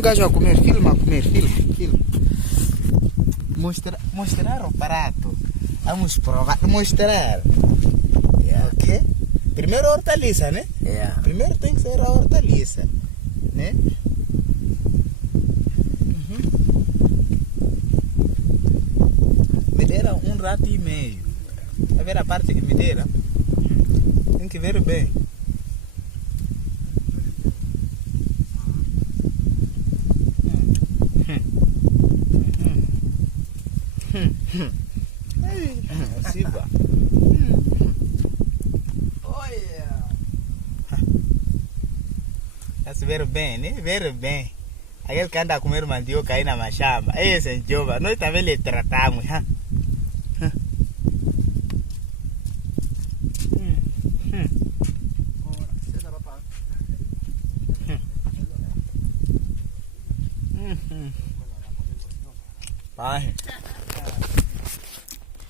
gajo a comer, filma, filma. Mostrar o prato. Vamos provar, mostrar. Ok? Primeiro a hortaliça, né? Primeiro tem que ser a hortaliça, né? Me deram 1 rato e meio. A ver a parte que me deram? Tem que ver bem. Assim vai. Tá ver bem, né? Ver bem. Aquele que anda a comer mandioca aí na machamba. Esse é Jova. Nós também lhe tratamos, ha? Pai.